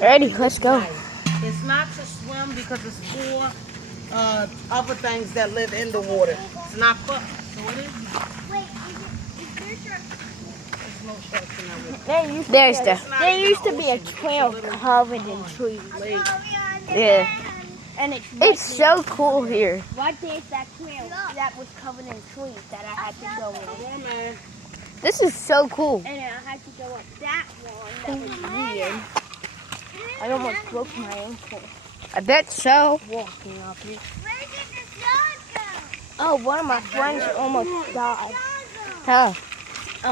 Ready, let's go. It's not to swim because it's for other things that live in the water. It's not for us, so it is not. Wait, is there sharks? There's no sharks in that water. There used to be a trail covered in trees. Yeah. And It's so cool here. right there's that trail that was covered in trees that I had to go Come on. on, man. This is so cool. And then I had to go up that one that was weird. I almost broke my ankle. I bet so. Walking up here. Where did the dog go? Oh, one of my friends almost died. Huh? He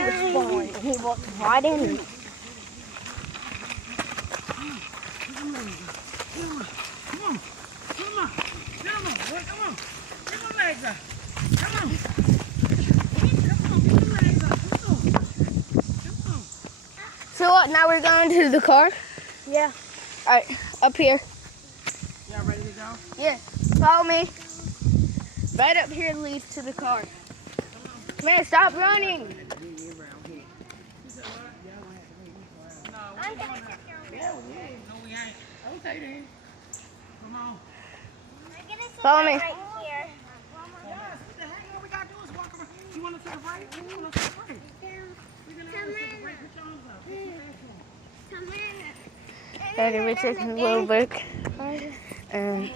was falling. He walked right in. So what, now we're going to the car? Yeah. Alright, up here. Y'all ready to go? Yeah, follow me. Right up here leads to the car. Man, stop running. Yeah, we ain't. No, we ain't. Okay, then. Come on. Follow me. Right here. Yes, what the heck? All we gotta do is walk around. You want to take a break? You want to take a break? We're gonna have to take a break. Put your arms up. Put your hands on. Ready, we're taking a little break. And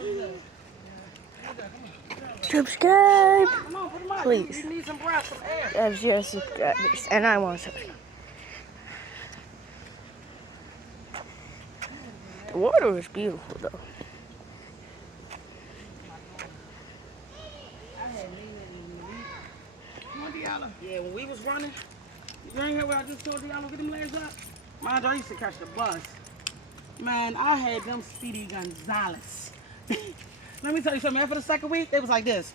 subscribe. Come on, put them up. Please. You need some breath, some air. Have your subscribers. And I want to subscribe. The water is beautiful though. Come on, Deanna. Yeah, when we was running, you ain't hear what I just told Deanna, get them legs up? Mind you, I used to catch the bus. Man, I had them Speedy Gonzales. Let me tell you something, after the second week, they was like this.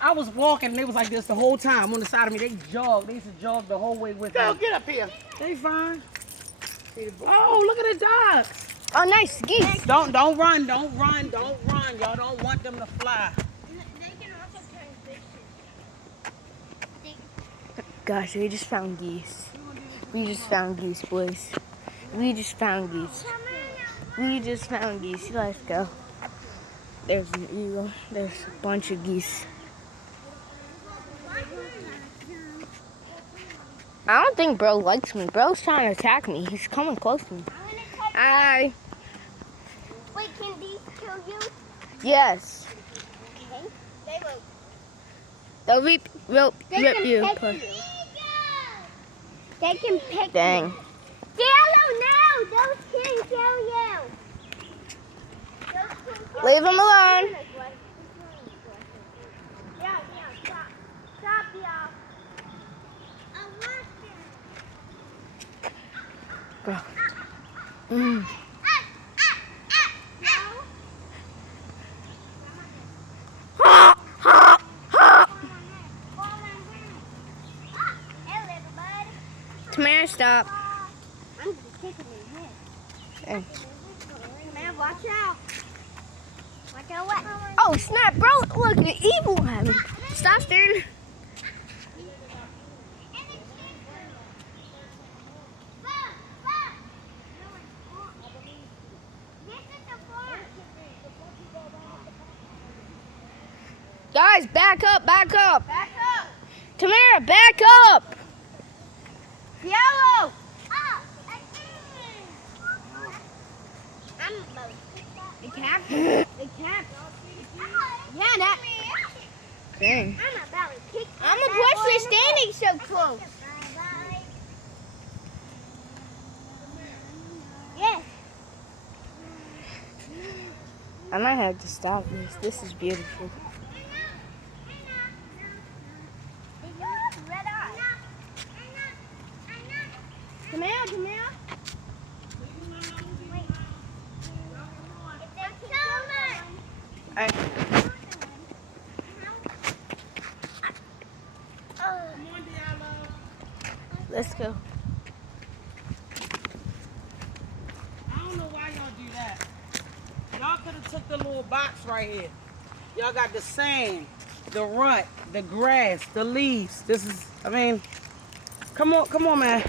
I was walking, and they was like this the whole time on the side of me. They jogged. They used to jog the whole way with me. Girl, get up here. They fine. Oh, look at the ducks. Oh, nice geese. Don't run. Y'all don't want them to fly. They can also turn vicious. Gosh, we just found geese. We just found geese, boys. We just found geese. We just found geese. Let's go. There's an eagle. There's a bunch of geese. I don't think bro likes me. Bro's trying to attack me. He's coming close to me. Hi. Wait, can these kill you? Yes. Okay. They will. They'll rip you. pick you. They can pick Dang. you. Yellow, no! Those can kill you. Leave him alone. Yeah, stop. Stop, y'all. I want them. Bro. Mm. Tamara, stop. I'm just kicking your head. Hey. Man, watch out. Watch out what? Oh, snap, bro. Look, the evil at me. Stop staring. Guys, back up, back up. Back up. Tamara, back up. Yellow. I'm about The cat. Yeah, that. Dang. I'm about to kick I'm that a push boy for in the standing so close. head. Yes. I might have to stop this. This is beautiful. Did you have red eyes? Come here, come here. Alright. Let's go. I don't know why y'all do that. Y'all could have took the little box right here. Y'all got the sand, the rut, the grass, the leaves. This is, I mean, come on, man.